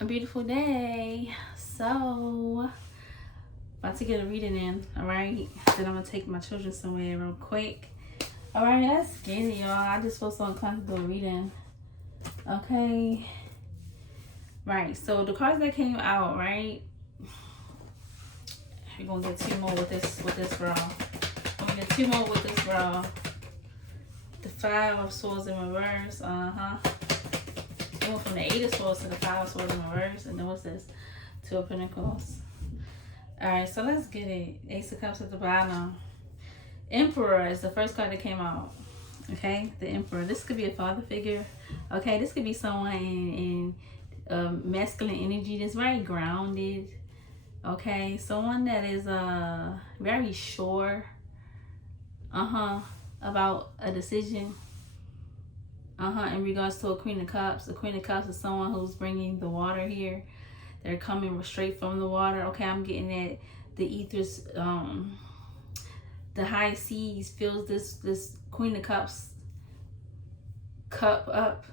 a beautiful day. So, about to get a reading in, alright? Then I'm gonna take my children somewhere real quick. Alright, let's get it, y'all. I just feel so inclined to do a reading. Okay. Right, so the cards that came out, right? We're gonna get two more with this raw. I'm gonna get two more with this raw. The Five of Swords in reverse, It went from the Eight of Swords to the Five of Swords in reverse, and then what's this? Two of Pentacles. Alright, so let's get it. Ace of Cups at the bottom. Emperor is the first card that came out. Okay, the Emperor. This could be a father figure. Okay, this could be someone in masculine energy that's very grounded. Okay, someone that is very sure about a decision. In regards to a Queen of Cups. A Queen of Cups is someone who's bringing the water here. They're coming straight from the water. Okay, I'm getting that the ethers, the high seas fills this Queen of Cups cup up.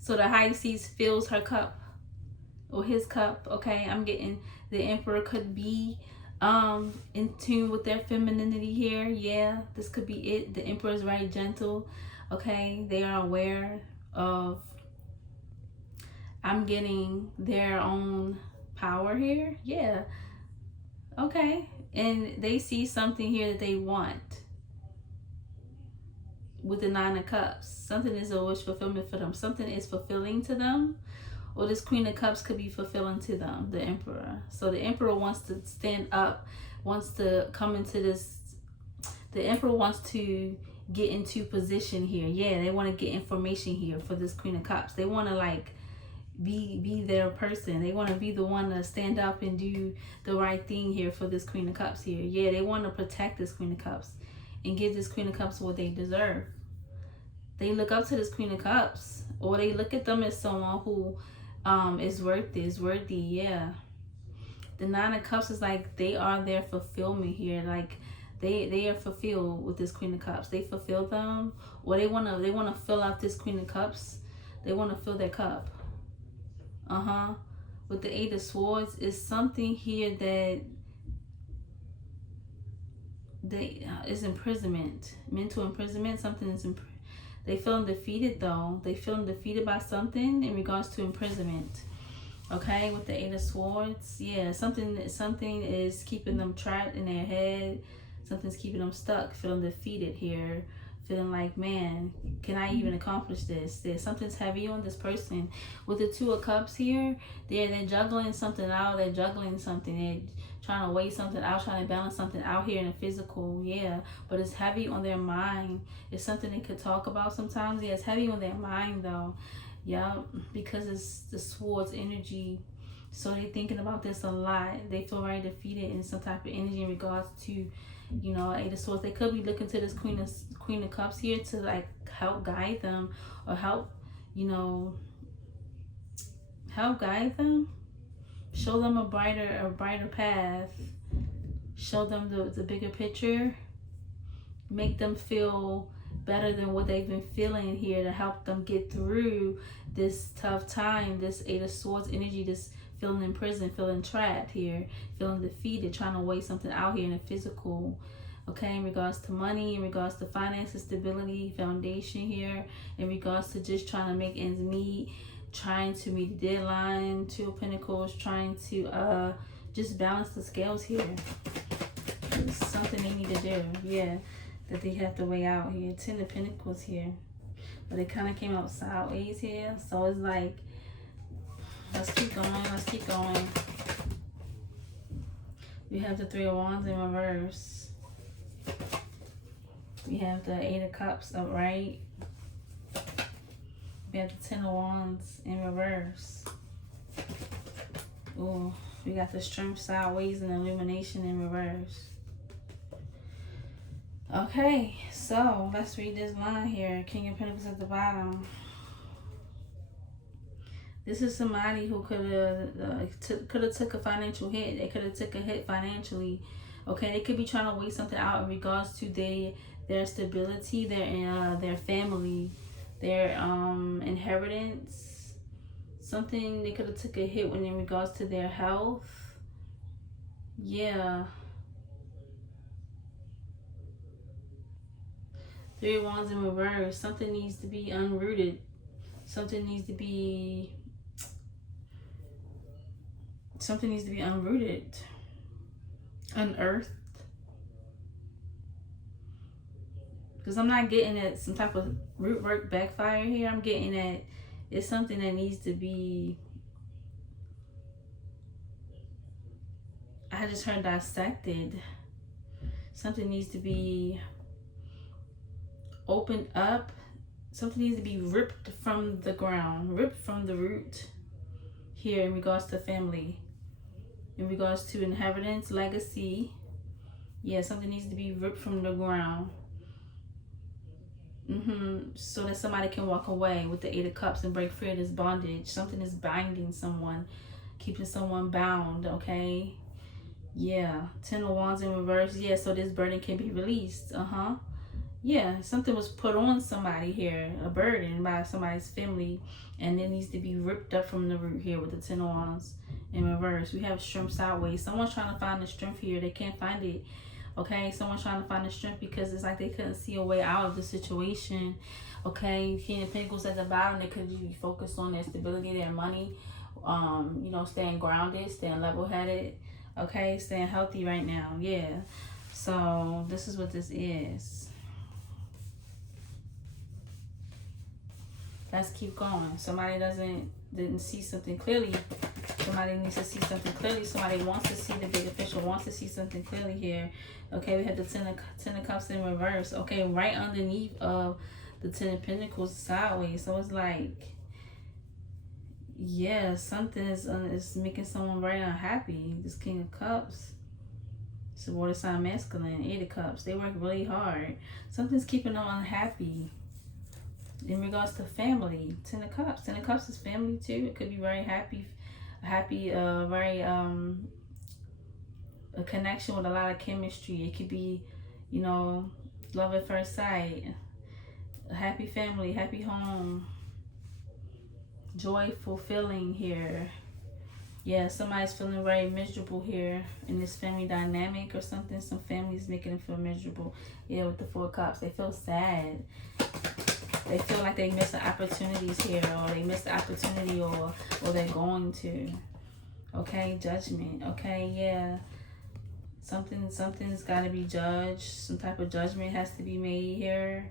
So the high seas fills her cup or his cup. Okay, I'm getting the Emperor could be in tune with their femininity here. Yeah, this could be it. The Emperor is very gentle. Okay, they are aware of, I'm getting their own power here. Yeah. Okay. And they see something here that they want with the Nine of Cups. Something is a wish fulfillment for them. Something is fulfilling to them. Or this Queen of Cups could be fulfilling to them, the Emperor. So the Emperor wants to stand up, wants to come into this. The Emperor wants to get into position here. Yeah, they want to get information here for this Queen of Cups. They want to like be their person. They want to be the one to stand up and do the right thing here for this Queen of Cups here. Yeah, they want to protect this Queen of Cups and give this Queen of Cups what they deserve. They look up to this Queen of Cups, or they look at them as someone who is worthy. Yeah, the Nine of Cups is like they are their fulfillment here. Like they are fulfilled with this Queen of Cups. They fulfill them, or they wanna fill out this Queen of Cups. They wanna fill their cup. With the Eight of Swords is something here that is imprisonment, mental imprisonment. Something is they feeling defeated though. They feeling defeated by something in regards to imprisonment. Okay, with the Eight of Swords, yeah, something is keeping them trapped in their head. Something's keeping them stuck, feeling defeated here, feeling like, man, can I even accomplish this? Something's heavy on this person. With the Two of Cups here, they're juggling something out. They're juggling something. They're trying to weigh something out, trying to balance something out here in the physical. Yeah, but it's heavy on their mind. It's something they could talk about sometimes. Yeah, it's heavy on their mind though. Yeah, because it's the Swords energy. So they're thinking about this a lot. They feel very defeated in some type of energy in regards to, you know, Eight of Swords. They could be looking to this Queen of Cups here to like help guide them, or help, you know, help guide them, show them a brighter path, show them the bigger picture, make them feel better than what they've been feeling here, to help them get through this tough time. This Eight of Swords energy, this feeling in prison, feeling trapped here, feeling defeated, trying to weigh something out here in the physical. Okay, in regards to money, in regards to finances, stability, foundation here, in regards to just trying to make ends meet, trying to meet the deadline. Two of Pentacles, trying to just balance the scales here. It's something they need to do, yeah, that they have to weigh out here. Ten of Pentacles here, but it kind of came out sideways here, so it's like, let's keep going. We have the Three of Wands in reverse. We have the Eight of Cups upright. We have the Ten of Wands in reverse. Ooh, we got the Strength sideways and Illumination in reverse. Okay, so let's read this line here. King of Pentacles at the bottom. This is somebody who could have took a financial hit. They could have took a hit financially. Okay, they could be trying to weigh something out in regards to their stability, their family, their inheritance. Something they could have took a hit when in regards to their health. Yeah. 3 of Wands in reverse. Something needs to be unrooted. Something needs to be unrooted, unearthed. Because I'm not getting at some type of root work backfire here. I'm getting at it's something that needs to be, I just heard dissected. Something needs to be opened up. Something needs to be ripped from the ground, ripped from the root here in regards to family, in regards to inheritance, legacy. Yeah, something needs to be ripped from the ground. So that somebody can walk away with the 8 of Cups and break free of this bondage. Something is binding someone, keeping someone bound, okay? Yeah, 10 of Wands in reverse. Yeah, so this burden can be released. Yeah, something was put on somebody here, a burden by somebody's family, and it needs to be ripped up from the root here with the 10 of Wands in reverse. We have strength sideways. Someone's trying to find the strength here. They can't find it. Okay, someone's trying to find the strength because it's like they couldn't see a way out of the situation. Okay, King of Pentacles at the bottom, they could be focused on their stability, their money, you know, staying grounded, staying level-headed, okay, staying healthy right now. Yeah, so this is what this is. Let's keep going. Somebody didn't see something clearly. Somebody needs to see something clearly. Somebody wants to see the bigger picture, wants to see something clearly here. Okay, we have the 10 of Cups in reverse. Okay, right underneath of the 10 of Pentacles sideways. So it's like, yeah, something is making someone very unhappy. This King of Cups. It's a water sign masculine. 8 of Cups. They work really hard. Something's keeping them unhappy. In regards to family, 10 of Cups. 10 of Cups is family too. It could be very happy, very a connection with a lot of chemistry. It could be, you know, love at first sight, a happy family, happy home, joy, fulfilling here. Yeah, somebody's feeling very miserable here in this family dynamic or something. Some families making them feel miserable. Yeah, with the 4 of Cups, they feel sad. They feel like they missed the opportunities here, or they missed the opportunity, or they're going to. Okay, judgment. Okay, yeah. Something's got to be judged. Some type of judgment has to be made here.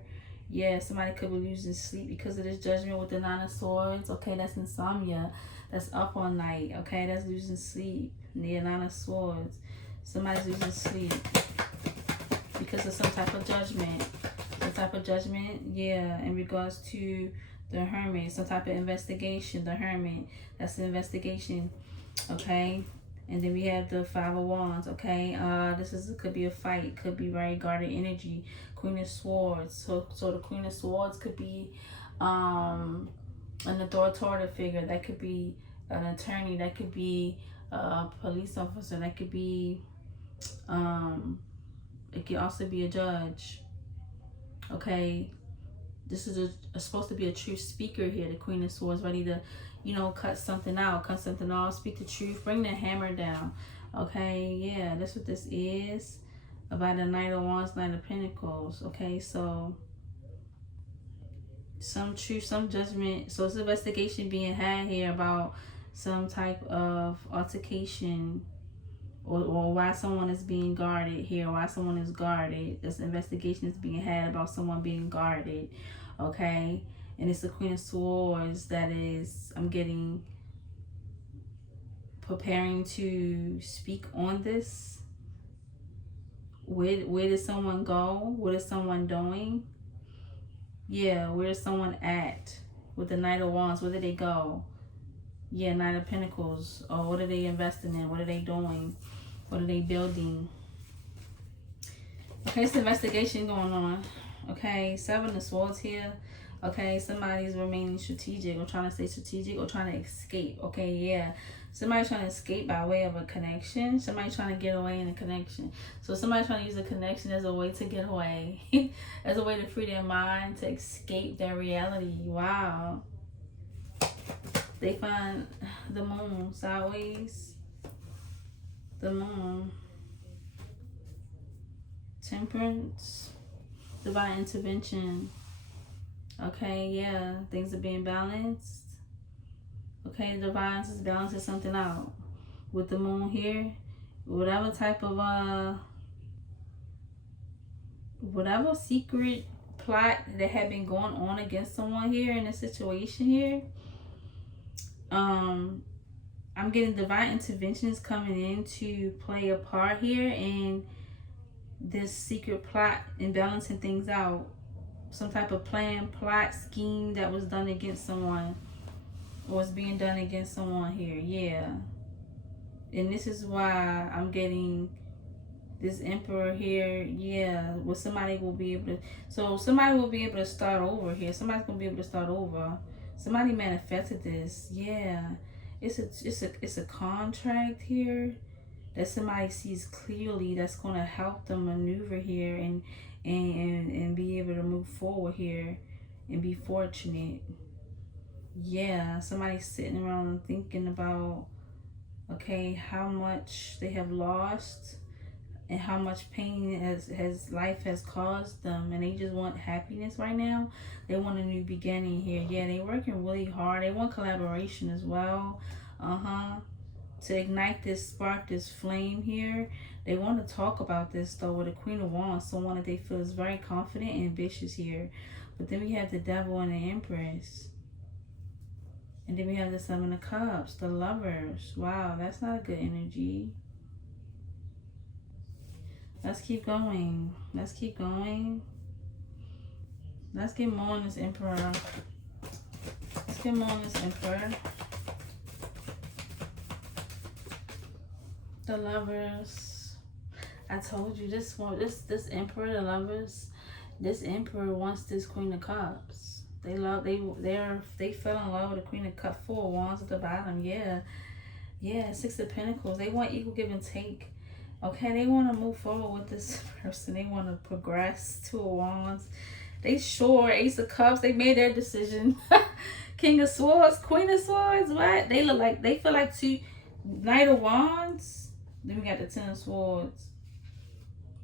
Yeah, somebody could be losing sleep because of this judgment with the 9 of Swords. Okay, that's insomnia. That's up all night. Okay, that's losing sleep. The 9 of Swords. Somebody's losing sleep because of some type of judgment. Some type of judgment, yeah, in regards to the Hermit. Some type of investigation, the Hermit. That's an investigation, okay? And then we have the 5 of Wands, okay? Could be a fight, could be very guarded energy. Queen of Swords. So the Queen of Swords could be an authoritative figure. That could be an attorney. That could be a police officer. That could be, it could also be a judge. Okay, this is supposed to be a true speaker here. The Queen of Swords, ready to, you know, cut something out, cut something off, speak the truth, bring the hammer down. Okay, yeah, that's what this is about the Knight of Wands, Knight of Pentacles. Okay, so some truth, some judgment. So it's an investigation being had here about some type of altercation, or why someone is being guarded here, why someone is guarded. This investigation is being had about someone being guarded, okay? And it's the Queen of Swords that is, I'm getting, preparing to speak on this. Where did someone go? What is someone doing? Yeah, where is someone at with the Knight of Wands? Where did they go? Yeah, Knight of Pentacles. Oh, what are they investing in? What are they doing? What are they building? Okay, it's investigation going on. Okay, 7 of Swords here. Okay, somebody's remaining strategic, or trying to stay strategic, or trying to escape. Okay, yeah. Somebody's trying to escape by way of a connection. Somebody's trying to get away in a connection. So somebody's trying to use a connection as a way to get away. As a way to free their mind, to escape their reality. Wow. They find the moon sideways. The moon. Temperance. Divine intervention. Okay, yeah. Things are being balanced. Okay, the divine is balancing something out. With the moon here, whatever type of whatever secret plot that had been going on against someone here in this situation here, I'm getting divine interventions coming in to play a part here in this secret plot and balancing things out. Some type of plan, plot, scheme that was done against someone, or was being done against someone here. Yeah. And this is why I'm getting this emperor here. Yeah. Well, somebody will be able to, so somebody will be able to start over here. Somebody's going to be able to start over. Somebody manifested this. Yeah. It's a contract here that somebody sees clearly, that's going to help them maneuver here and be able to move forward here and be fortunate. Yeah, somebody's sitting around thinking about, okay, how much they have lost and how much pain has life has caused them, and they just want happiness right now. They want a new beginning here. Yeah, they're working really hard. They want collaboration as well. To ignite this spark, this flame here. They want to talk about this though with the Queen of Wands, someone that they feel is very confident and ambitious here. But then we have the Devil and the Empress. And then we have the Seven of Cups, the Lovers. Wow, that's not a good energy. Let's keep going. Let's keep going. Let's get more on this Emperor. Let's get more on this Emperor. The Lovers. I told you this one. This Emperor, the Lovers. This Emperor wants this Queen of Cups. They fell in love with the Queen of Cups. 4 of Wands at the bottom. Yeah. Yeah. 6 of Pentacles. They want equal give and take. Okay. They want to move forward with this person. They want to progress. 2 of Wands. They sure. Ace of Cups. They made their decision. King of Swords. Queen of Swords. What? They look like. They feel like 2. Knight of Wands. Then we got the 10 of Swords.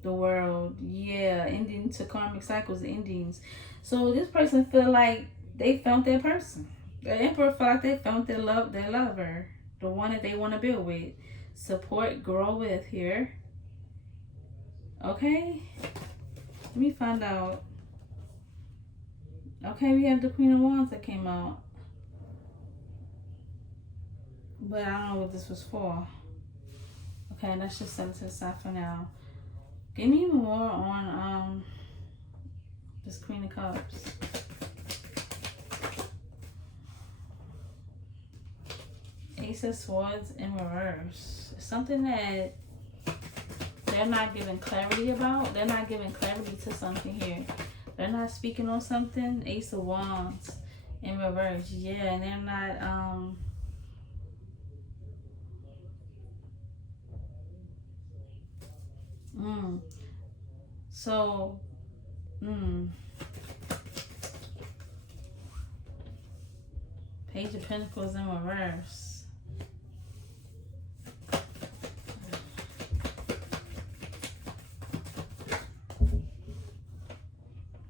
The World. Yeah. Ending to karmic cycles. Endings. So this person feel like they found their person. The Emperor feel like they found their lover. The one that they want to build with. Support, grow with here. Okay. Let me find out. Okay, we have the Queen of Wands that came out. But I don't know what this was for. Okay, let's just set it to the side for now. Give me more on this Queen of Cups. Ace of Swords in reverse. Something that they're not giving clarity about. They're not giving clarity to something here. They're not speaking on something. Ace of Wands in reverse. Yeah, and they're not So, Page of Pentacles in reverse.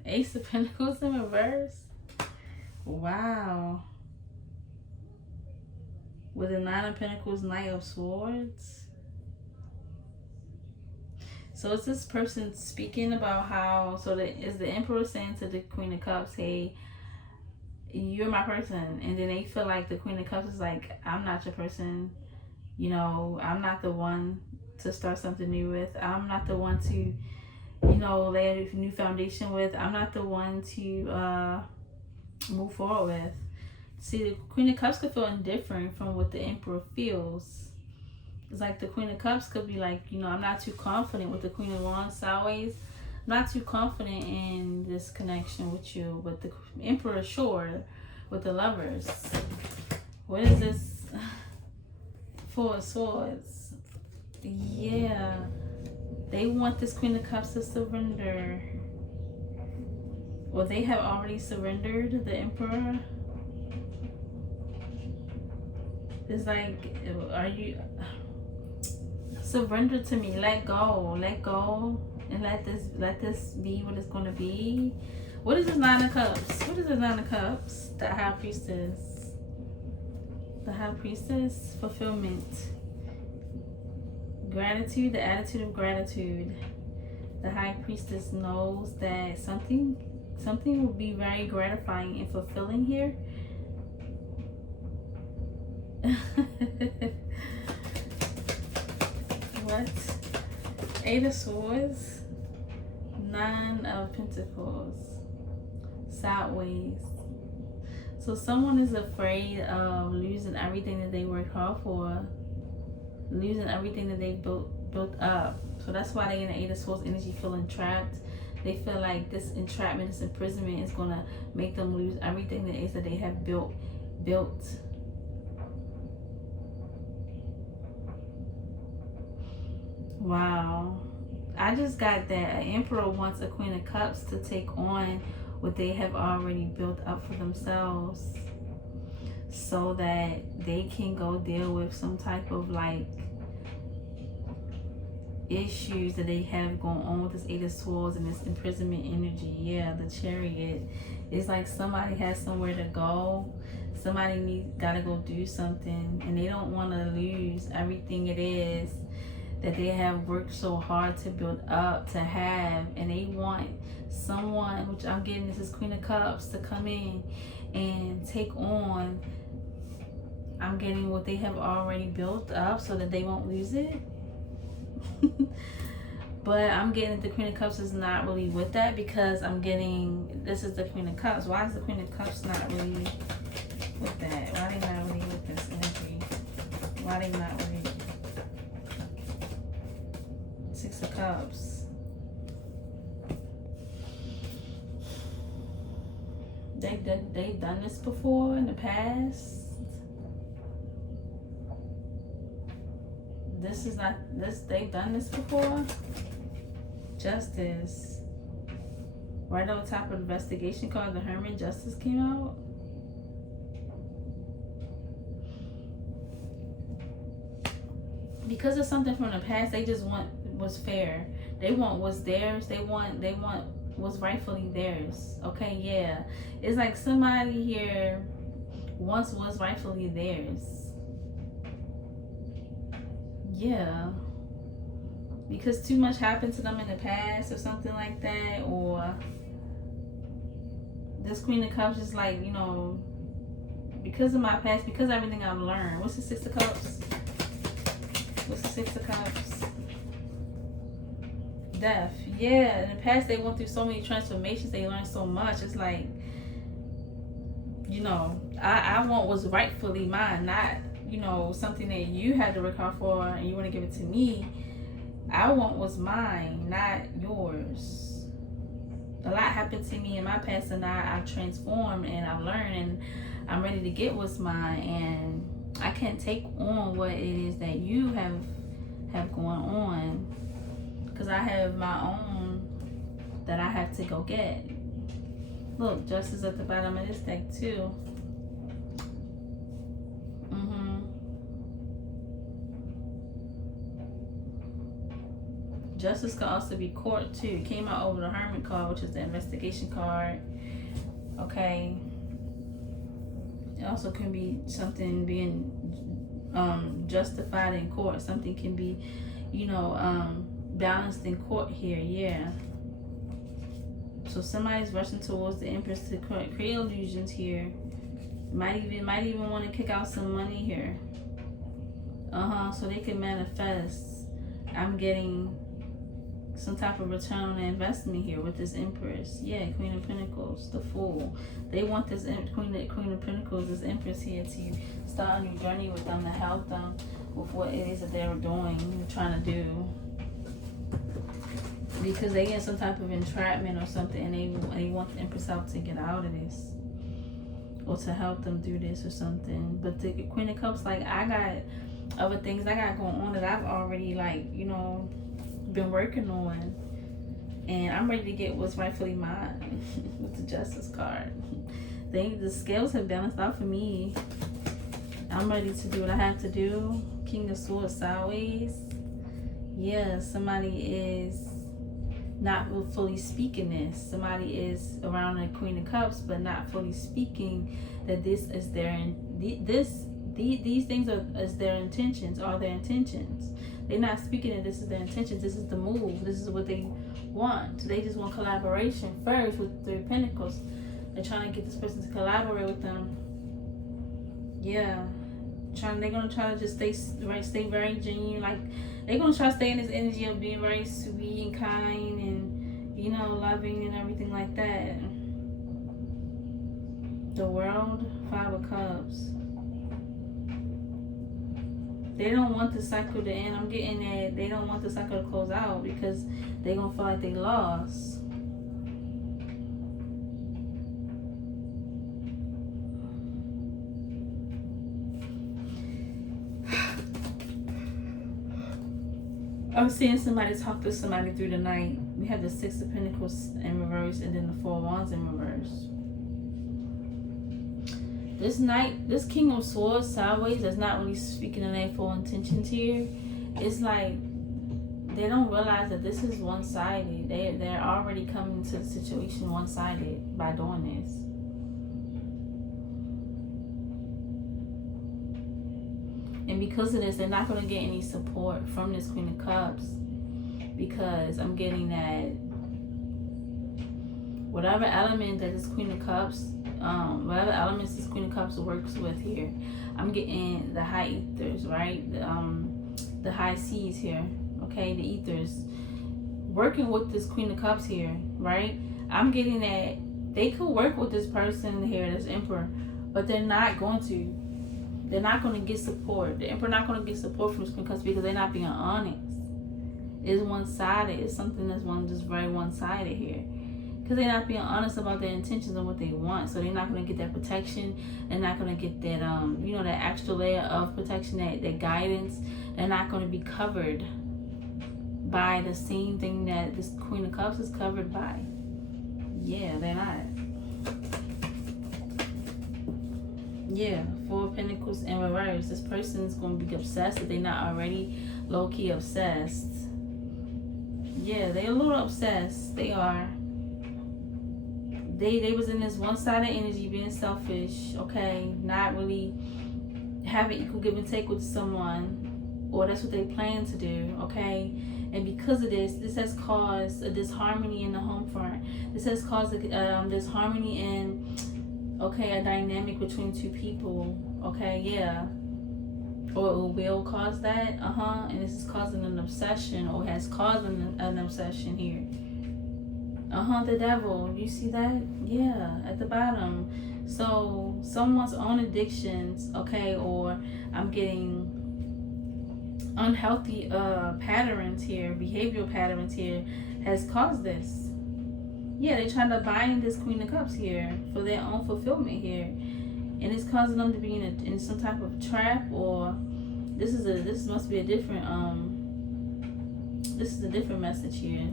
Ace of Pentacles in reverse. Wow. With the 9 of Pentacles, Knight of Swords. So is this person speaking about how, is the Emperor saying to the Queen of Cups, hey, you're my person, and then they feel like the Queen of Cups is like, I'm not your person, you know, I'm not the one to start something new with, I'm not the one to, you know, lay a new foundation with, I'm not the one to move forward with. See, the Queen of Cups could feel indifferent from what the Emperor feels. It's like the Queen of Cups could be like, you know, I'm not too confident with the Queen of Wands sideways. I'm not too confident in this connection with you. But the Emperor, sure, with the Lovers. What is this? 4 of Swords. Yeah. They want this Queen of Cups to surrender. Well, they have already surrendered, the Emperor. It's like, are you surrender to me? Let go, and let this be what it's gonna be. What is this Nine of Cups? What is this Nine of Cups? The High Priestess. The High Priestess, fulfillment, gratitude, the attitude of gratitude. The High Priestess knows that something will be very gratifying and fulfilling here. What? Eight of Swords, Nine of Pentacles, sideways. So someone is afraid of losing everything that they worked hard for, losing everything that they built up. So that's why they in the Eight of Swords energy, feeling trapped. They feel like this entrapment, this imprisonment is gonna make them lose everything that is that they have built. Wow. I just got that an Emperor wants a Queen of Cups to take on what they have already built up for themselves, so that they can go deal with some type of like issues that they have going on with this Eight of Swords and this imprisonment energy. Yeah, the Chariot. It's like somebody has somewhere to go. Somebody gotta go do something, and they don't want to lose everything it is that they have worked so hard to build up, to have, and they want someone, which I'm getting this is Queen of Cups, to come in and take on, I'm getting what they have already built up so that they won't lose it. But I'm getting that the Queen of Cups is not really with that, because I'm getting, this is the Queen of Cups. Why is the Queen of Cups not really with that? Why are they not really with this energy? Why are they not really? Six of Cups. They've done this before in the past. This is not this. They've done this before. Justice. Right on top of the investigation card, the Hermit. Justice came out. Because of something from the past, they just want what's fair. They want what's theirs. They want what's rightfully theirs. Okay, yeah. It's like somebody here wants what's rightfully theirs. Yeah. Because too much happened to them in the past or something like that, or this Queen of Cups is like, you know, because of my past, because of everything I've learned. What's the Six of Cups? What's the Six of Cups? Death. Yeah, in the past they went through so many transformations, they learned so much. It's like, you know, I want what's rightfully mine, not, you know, something that you had to work hard for and you want to give it to me. I want what's mine, not yours. A lot happened to me in my past, and I've transformed and I've learned, and I'm ready to get what's mine, and I can't take on what it is that you have going on, because I have my own that I have to go get. Look, Justice at the bottom of this deck too. Justice could also be court too. It came out over the Hermit card, which is the investigation card. Okay. It also can be something being justified in court. Something can be, you know, balanced in court here. Yeah. So somebody's rushing towards the Empress to create illusions here. Might even want to kick out some money here. So they can manifest. I'm getting some type of return on investment here with this Empress. Yeah, Queen of Pentacles, the Fool. They want this Queen of Pentacles, this Empress here, to start a new journey with them, to help them with what it is that they're doing, trying to do. Because they get some type of entrapment or something, and they want the Empress out to get out of this, or to help them do this or something. But the Queen of Cups, like, I got other things I got going on that I've already, like, you know, been working on, and I'm ready to get what's rightfully mine with the Justice card. The scales have balanced out for me. I'm ready to do what I have to do. King of Swords sideways. Yeah, somebody is not fully speaking this. Somebody is around the Queen of Cups, but not fully speaking that this is their these things are as their intentions, are their intentions. They're not speaking that this is their intentions. This is the move. This is what they want. They just want collaboration first with the Pentacles. They're trying to get this person to collaborate with them. Yeah, they're gonna try to just stay very genuine. Like, they're gonna try to stay in this energy of being very sweet and kind and, you know, loving and everything like that. The World, 5 of Cups. They don't want the cycle to end. I'm getting that they don't want the cycle to close out because they're gonna feel like they lost. I'm seeing somebody talk to somebody through the night. We have the 6 of Pentacles in reverse and then the 4 of Wands in reverse. This night, this King of Swords sideways that's not really speaking in their full intentions here. It's like they don't realize that this is one-sided. They're already coming to the situation one-sided by doing this. And because of this, they're not going to get any support from this Queen of Cups, because I'm getting that whatever element that this Queen of Cups, whatever elements this Queen of Cups works with here, I'm getting the high ethers, right? The high seas here, okay? The ethers working with this Queen of Cups here, right? I'm getting that they could work with this person here, this Emperor, but they're not going to. They're not going to get support. The Emperor not going to get support from this Queen of Cups because they're not being honest. It's one-sided. It's something that's just very one-sided here. Because they're not being honest about their intentions and what they want. So they're not going to get that protection. They're not going to get that, you know, that extra layer of protection, that guidance. They're not going to be covered by the same thing that this Queen of Cups is covered by. Yeah, they're not. Yeah, 4 of Pentacles in reverse. This person is going to be obsessed if they're not already low-key obsessed. Yeah, they're a little obsessed. They are. They was in this one-sided energy, being selfish, okay? Not really having equal give and take with someone, or that's what they plan to do, okay? And because of this has caused a disharmony in the home front. This has caused disharmony in, okay, a dynamic between two people, okay? Yeah. Or it will cause that, and this is causing an obsession, or has caused an obsession here. The Devil, you see that? Yeah, at the bottom. So someone's own addictions, okay, or I'm getting unhealthy patterns here, behavioral patterns here, has caused this. Yeah, they're trying to bind this Queen of Cups here for their own fulfillment here, and it's causing them to be in some type of trap, or this must be a different this is a different message here.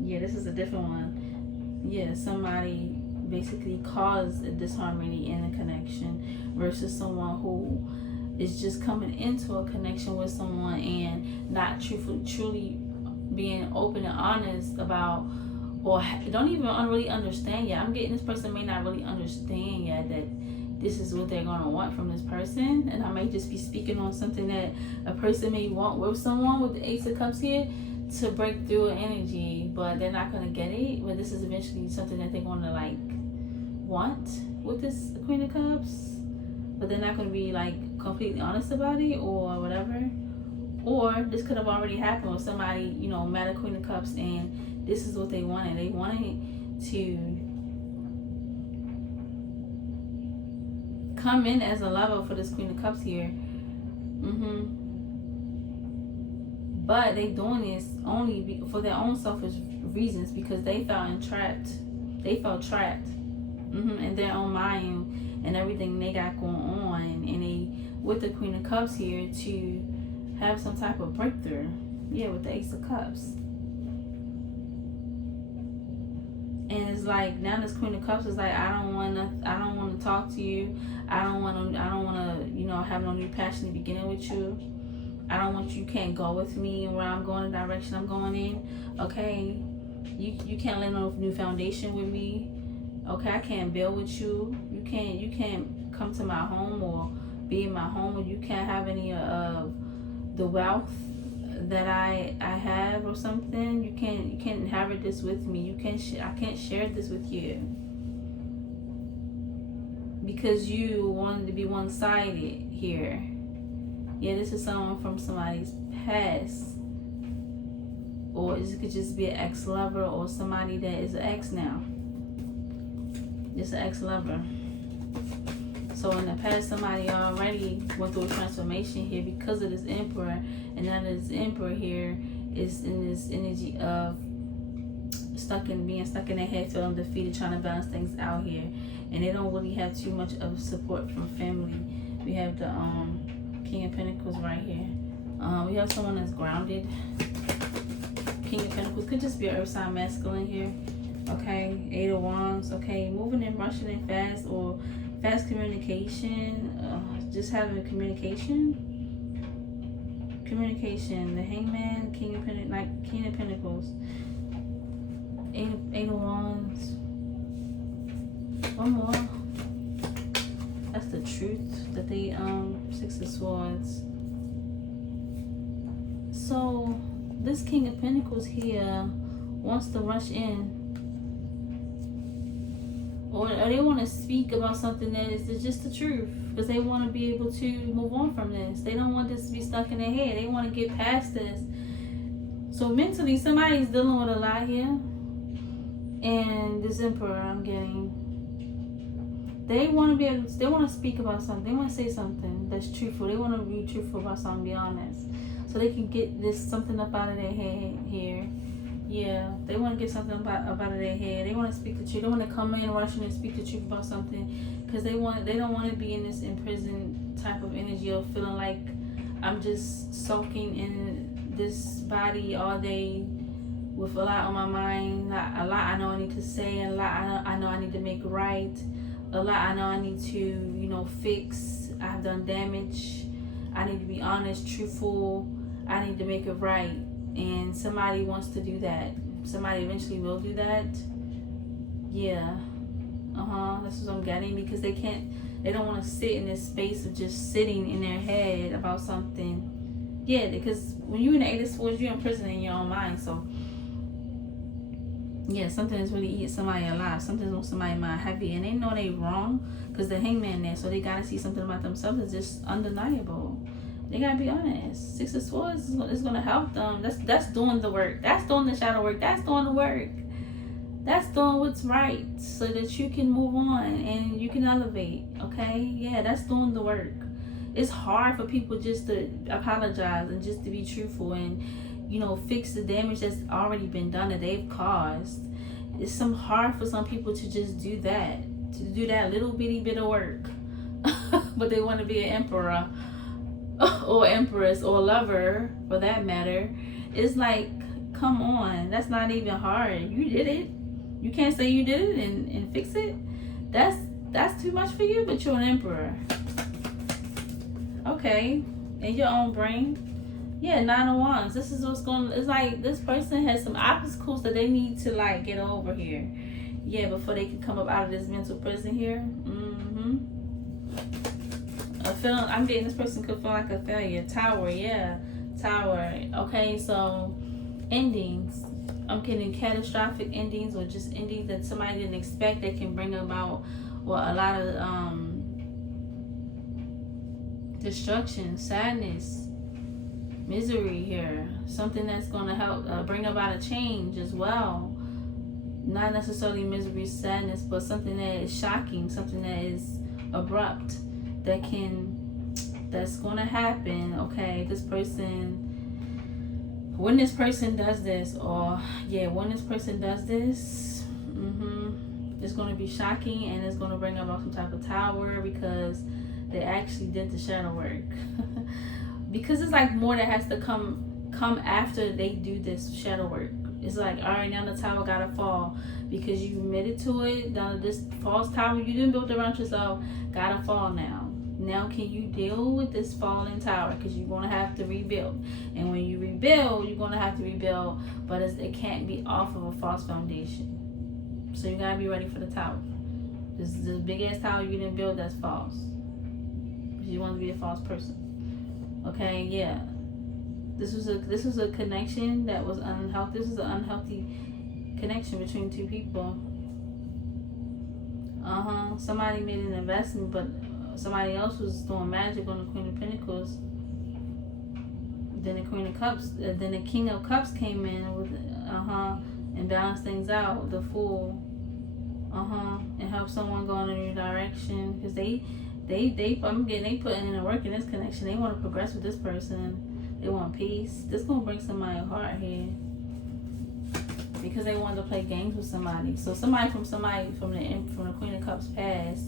Yeah, this is a different one. Yeah, somebody basically caused a disharmony in a connection versus someone who is just coming into a connection with someone and not truly being open and honest about, or don't even really understand yet. I'm getting this person may not really understand yet that this is what they're going to want from this person, and I may just be speaking on something that a person may want with someone with the Ace of Cups here to break through energy, but they're not going to get it. But this is eventually something that they're going to like want with this Queen of Cups, but they're not going to be like completely honest about it or whatever. Or this could have already happened with somebody, you know, met a Queen of Cups and this is what they wanted. They wanted to come in as a lover for this Queen of Cups here. But they doing this only for their own selfish reasons, because they felt trapped. They felt trapped in their own mind and everything they got going on, and they with the Queen of Cups here to have some type of breakthrough. Yeah, with the Ace of Cups. And it's like now this Queen of Cups is like, I don't wanna talk to you. I don't wanna, you know, have no new passion to beginning with you. I don't want you can't go with me where I'm going, the direction I'm going in. Okay. You can't lay no new foundation with me. Okay, I can't build with you. You can't come to my home or be in my home, or you can't have any of the wealth that I have or something. You can't inherit this with me. I can't share this with you because you wanted to be one-sided here. Yeah, this is someone from somebody's past, or it could just be an ex-lover or somebody that is an ex now. Just an ex-lover. So in the past, somebody already went through a transformation here because of this Emperor, and now this Emperor here is in this energy of being stuck in their head, feeling defeated, trying to balance things out here, and they don't really have too much of support from family. We have the King of Pentacles right here. We have someone that's grounded. King of Pentacles could just be an earth sign masculine here. Okay, 8 of Wands. Okay, moving and rushing and fast, or fast communication. Just having communication. The Hangman, King of Pentacles. 8 of Wands. One more. That's the truth that they 6 of Swords. So this King of Pentacles here wants to rush in, or they want to speak about something that is just the truth, because they want to be able to move on from this. They don't want this to be stuck in their head. They want to get past this. So mentally, somebody's dealing with a lot here, and this Emperor I'm getting, they want to be able to, they want to speak about something. They want to say something that's truthful. They want to be truthful about something, be honest, so they can get this something up out of their head here. Yeah, they want to get something up out of their head. They want to speak the truth. They want to come in, rush in, and speak the truth about something, because they don't want to be in this imprisoned type of energy of feeling like I'm just soaking in this body all day with a lot on my mind, a lot I know I need to say, and a lot I know I need to make right, a lot I know I need to, you know, fix. I've done damage. I need to be honest, truthful. I need to make it right. And somebody wants to do that. Somebody eventually will do that. Yeah. That's what I'm getting, because they don't want to sit in this space of just sitting in their head about something. Yeah, because when you're in the 8 of Swords, you're in prison in your own mind. So yeah, something is really eating somebody alive. Something's on somebody's mind heavy, and they know they wrong because the Hangman there. So they gotta see something about themselves that's just undeniable. They gotta be honest. 6 of Swords is gonna help them. That's doing the work. That's doing the shadow work. That's doing the work. That's doing what's right, so that you can move on and you can elevate. Okay? Yeah, that's doing the work. It's hard for people just to apologize and just to be truthful and, you know, fix the damage that's already been done, that they've caused. It's hard for some people to just do that, little bitty bit of work. But they want to be an emperor or empress or lover, for that matter. It's like, come on, that's not even hard. You did it. You can't say you did it and fix it. That's too much for you, but you're an emperor. Okay, in your own brain. Yeah, 9 of Wands. This is what's going. It's like this person has some obstacles that they need to like get over here. Yeah, before they can come up out of this mental prison here. I'm getting this person could feel like a failure. Tower, yeah, Tower. Okay, so endings. I'm getting catastrophic endings, or just endings that somebody didn't expect, that can bring about, well, a lot of destruction, sadness, misery here. Something that's going to help bring about a change as well. Not necessarily misery, sadness, but something that is shocking, something that is abrupt, that's going to happen. Okay, this person, when this person does this, when this person does this, it's going to be shocking, and it's going to bring about some type of tower, because they actually did the shadow work. Because it's like more that has to come after they do this shadow work. It's like, all right, now the tower gotta fall because you admitted to it. Now this false tower you didn't build around yourself gotta fall now. Now can you deal with this falling tower? Because you're going to have to rebuild. And when you rebuild, you're going to have to rebuild. But it can't be off of a false foundation. So you got to be ready for the tower. This big ass tower you didn't build that's false. Because you want to be a false person. Okay, yeah. This was a connection that was unhealthy. This is an unhealthy connection between two people. Somebody made an investment, but somebody else was doing magic on the Queen of Pentacles. Then the Queen of Cups, then the King of Cups came in with and balanced things out. The Fool, and helped someone go in a new direction because they putting in the work in this connection. They want to progress with this person. They want peace. This gonna bring somebody heart here because they wanted to play games with somebody. So somebody from the Queen of Cups past,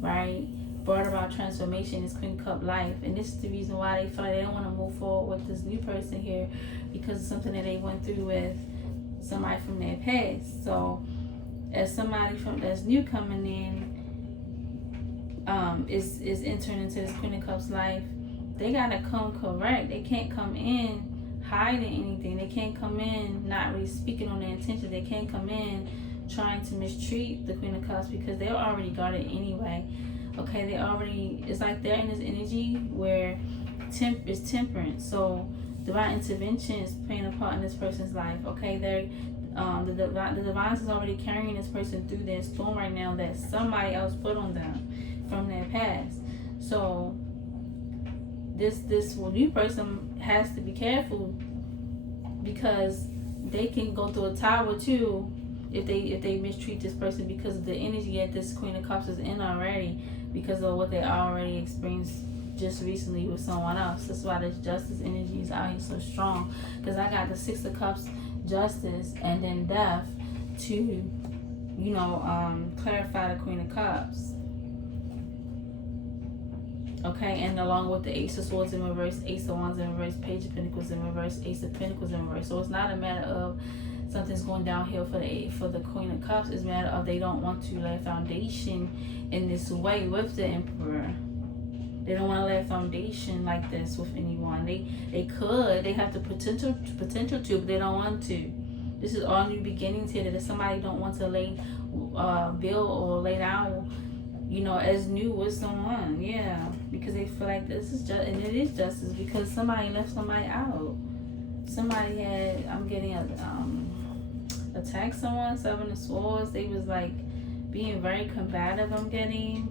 right, brought about transformation in this Queen Cup life. And this is the reason why they feel like they don't want to move forward with this new person here because of something that they went through with somebody from their past. So as somebody that's new coming in is entering into this Queen of Cups life, they gotta come correct. They can't come in hiding anything. They can't come in not really speaking on their intention. They can't come in trying to mistreat the Queen of Cups because they're already guarded anyway. Okay, it's like they're in this energy where it's temperance. So divine intervention is playing a part in this person's life. Okay, the divine is already carrying this person through their storm right now that somebody else put on them from their past. So this new person has to be careful because they can go through a tower too if they mistreat this person because of the energy that this Queen of Cups is in already, because of what they already experienced just recently with someone else. That's why this justice energy is out here so strong, because I got the Six of Cups, justice, and then death to clarify the Queen of Cups. Okay, and along with the Ace of Swords in reverse, Ace of Wands in reverse, Page of Pentacles in reverse, Ace of Pentacles in reverse. So it's not a matter of something's going downhill for the Queen of Cups. It's a matter of they don't want to lay a foundation in this way with the Emperor. They don't want to lay a foundation like this with anyone. They could. They have the potential to, but they don't want to. This is all new beginnings here. That if somebody don't want to build or lay down, as new with someone, yeah, because they feel like this is just, and it is justice because somebody left somebody out. Somebody had, I'm getting attacked someone, Seven of Swords. They was like being very combative. I'm getting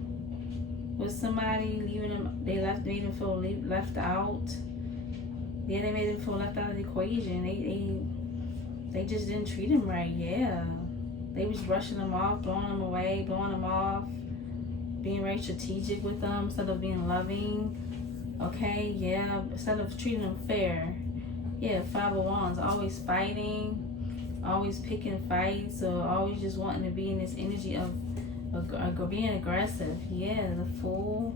with somebody, leaving them. Made them feel left out. Yeah, they made them feel left out of the equation. They just didn't treat them right. Yeah, they was rushing them off, blowing them away, blowing them off. Being very strategic with them instead of being loving. Okay, yeah, instead of treating them fair. Yeah, Five of Wands, always fighting, always picking fights, or always just wanting to be in this energy of being aggressive. Yeah, the Fool.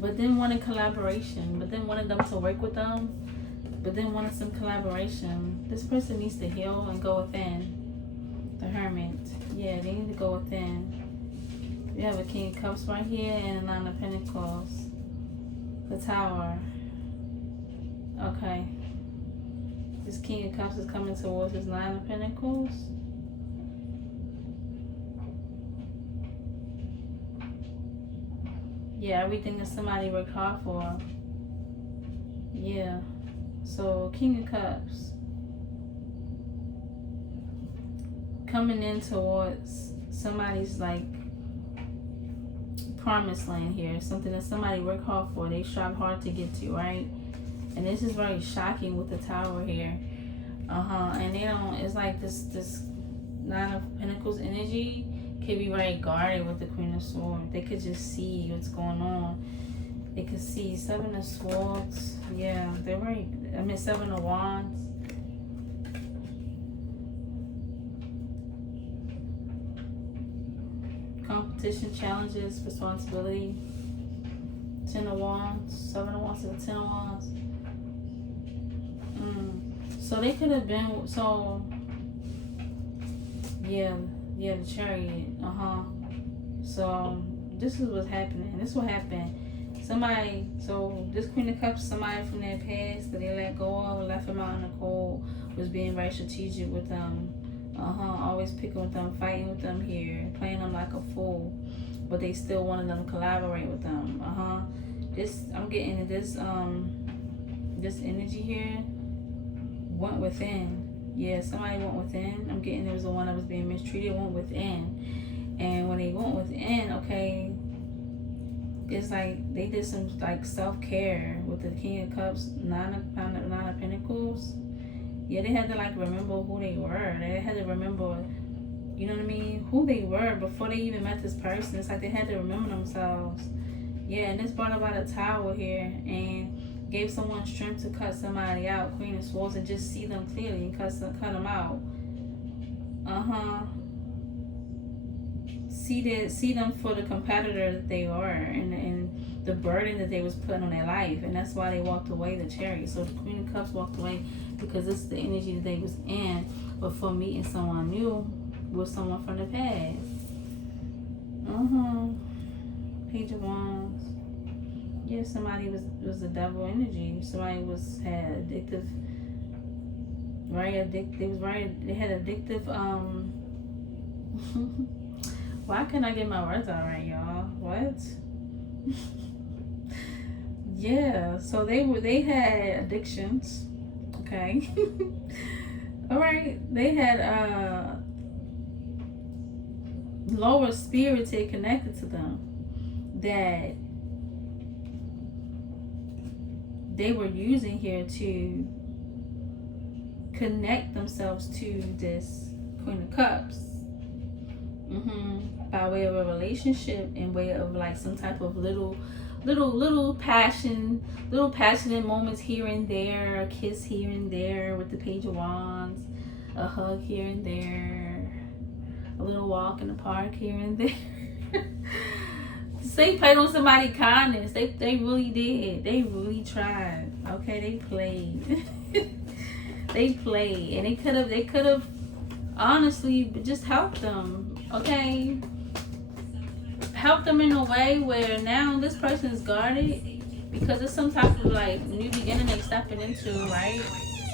But then wanting collaboration, but then wanting them to work with them, but then wanting some collaboration. This person needs to heal and go within. The Hermit. Yeah, they need to go within. We have a King of Cups right here and a Nine of Pentacles. The Tower. Okay. This King of Cups is coming towards his Nine of Pentacles. Yeah, everything that somebody worked hard for. Yeah. So, King of Cups. Coming in towards somebody's like promised land here, something that somebody worked hard for, they strive hard to get to, right? And this is very shocking with the Tower here. And they don't, it's like this Nine of Pentacles energy can be very guarded with the Queen of Swords. They could just see what's going on. They could see Seven of Swords. Yeah, they're very, Seven of Wands. Competition, challenges, responsibility. Ten of Wands, Seven of Wands to the Ten of Wands. So they could have been, so yeah, the chariot. So this is what's happening. This is what happened. Somebody, so this Queen of Cups, somebody from their past that they let go of, left them out in the cold, was being very strategic with them. Always picking with them, fighting with them here, playing them like a fool, but they still wanted them to collaborate with them. This, I'm getting this this energy here went within. Yeah, somebody went within. I'm getting there was the one that was being mistreated, went within. And when they went within, okay, it's like they did some like self-care with the King of Cups, Nine of Pentacles. Yeah, they had to like remember who they were. They had to remember, you know what I mean, who they were before they even met this person. It's like they had to remember themselves. Yeah, and this brought about a tower here and gave someone strength to cut somebody out, Queen of Swords, and just see them clearly and cut them out. See them for the competitor that they are, and the burden that they was putting on their life, and that's why they walked away, the Chariot. So the Queen of Cups walked away because this is the energy that they was in before meeting someone new with someone from the past. Page of Wands. Yeah, somebody was the devil energy. Somebody had addictive, they had addictive why can't I get my words out right, y'all? What? Yeah, so they had addictions. Okay. All right. They had lower spirits connected to them that they were using here to connect themselves to this Queen of Cups. By way of a relationship and way of like some type of little passionate moments here and there, a kiss here and there with the Page of Wands, a hug here and there, a little walk in the park here and there. They played on somebody's kindness. They really did. They really tried. Okay, they played. They played, and they could have honestly just helped them. Okay, help them in a way where now this person is guarded because it's some type of like new beginning they stepping into, right?